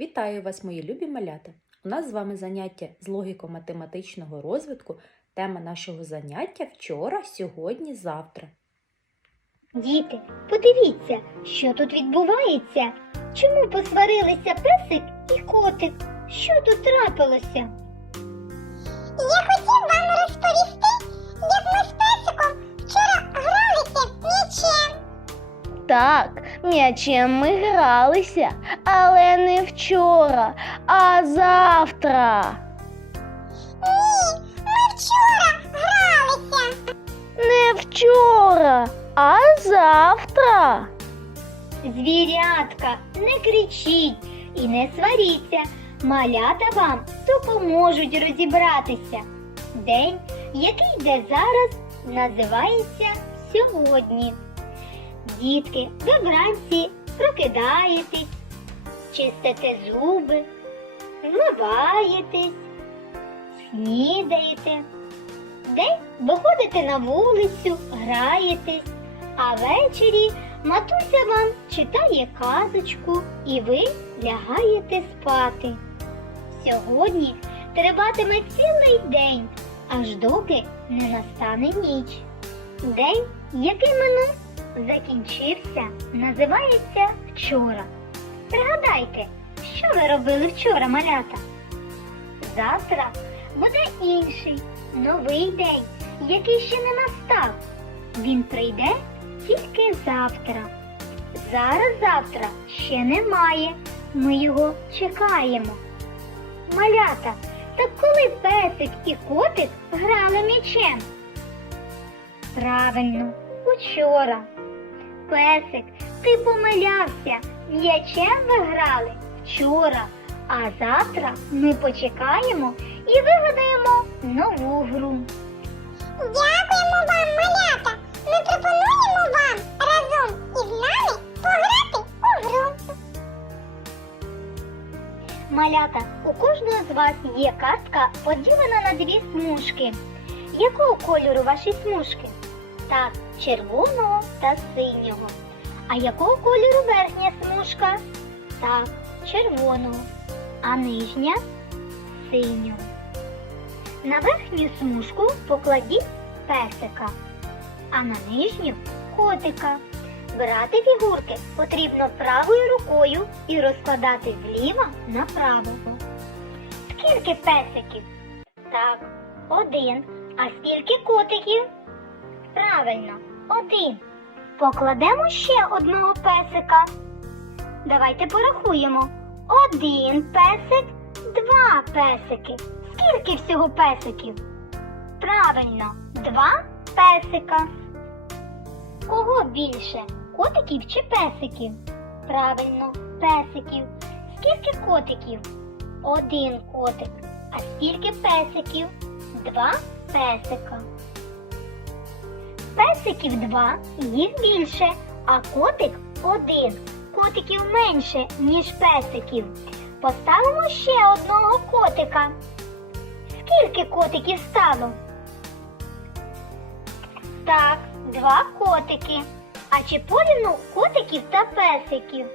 Вітаю вас, мої любі малята! У нас з вами заняття з логіко-математичного розвитку. Тема нашого заняття вчора, сьогодні, завтра. Діти, подивіться, що тут відбувається. Чому посварилися песик і котик? Що тут трапилося? Я хотів вам розповісти, як ми з песиком вчора гралися м'ячем. Так, м'ячем ми гралися, але не вчора, а завтра. Ні, ми вчора гралися. Не вчора, а завтра. Звірятка, не кричіть і не сваріться. Малята вам допоможуть розібратися. День, який йде зараз, називається сьогодні. Дітки, ви вранці прокидаєтесь, чистите зуби, вмиваєтесь, снідаєте. День виходите на вулицю, граєтесь, а ввечері матуся вам читає казочку і ви лягаєте спати. Сьогодні триватиме цілий день, аж доки не настане ніч. День, який минув, закінчився, називається вчора. Пригадайте, що ви робили вчора, малята? Завтра буде інший, новий день, який ще не настав. Він прийде тільки завтра. Зараз завтра ще немає. Ми його чекаємо. Малята, так коли песик і котик грали м'ячем? Правильно, учора. Песик, ти помилявся. М'ячем ви грали вчора, а завтра ми почекаємо і вигадаємо нову гру. Дякуємо вам, малята. Ми пропонуємо вам разом із нами пограти у гру. Малята, у кожного з вас є картка поділена на дві смужки. Якого кольору ваші смужки? Так, червоного та синього. А якого кольору верхня смужка? Так, червоного. А нижня синього. На верхню смужку покладіть песика, а на нижню котика. Брати фігурки потрібно правою рукою і розкладати зліва направо. Скільки песиків? Так, один. А скільки котиків? Правильно, один. Покладемо ще одного песика. Давайте порахуємо. Один песик, два песики. Скільки всього песиків? Правильно, два песика. Кого більше? Котиків чи песиків? Правильно, песиків. Скільки котиків? Один котик. А скільки песиків? Два песика. Песиків два, їх більше, а котик один. Котиків менше, ніж песиків. Поставимо ще одного котика. Скільки котиків стало? Так, два котики. А чи порівну котиків та песиків?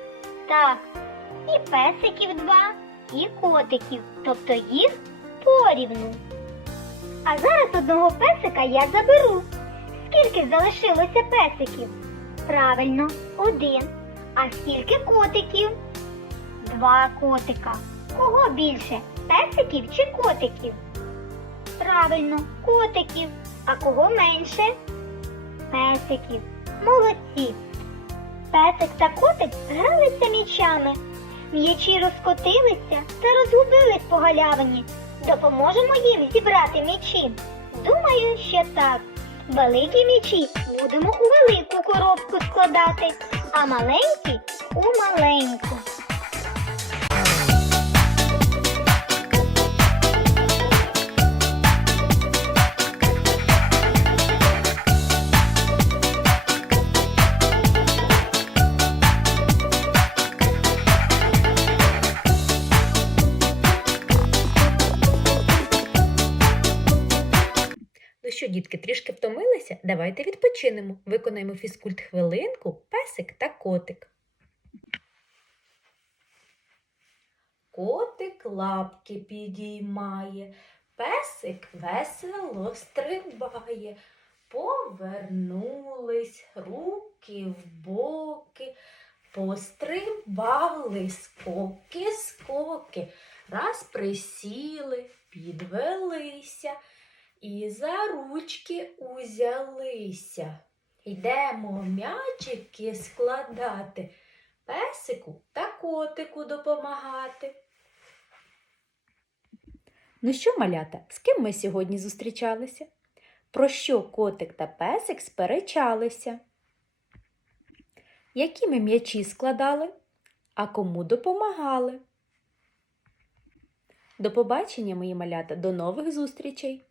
Так, і песиків два, і котиків, тобто їх порівну. А зараз одного песика я заберу. Скільки залишилося песиків? Правильно, один. А скільки котиків? Два котика. Кого більше? Песиків чи котиків? Правильно, котиків. А кого менше? Песиків. Молодці. Песик та котик гралися м'ячами. М'ячі розкотилися та розгубились по галявині. Допоможемо їм зібрати м'ячі. Думаю, що так. Великі мічі будемо у велику коробку складати, а маленькі у маленьку. Дітки, трішки втомилися? Давайте відпочинемо. Виконаємо фізкульт хвилинку, песик та котик. Котик лапки підіймає, песик весело стрибає. Повернулись руки в боки, пострибали скоки, скоки, раз присіли, підвелися і за ручки узялися. Йдемо м'ячики складати, песику та котику допомагати. Ну що, малята, з ким ми сьогодні зустрічалися? Про що котик та песик сперечалися? Які ми м'ячі складали, а кому допомагали? До побачення, мої малята, до нових зустрічей!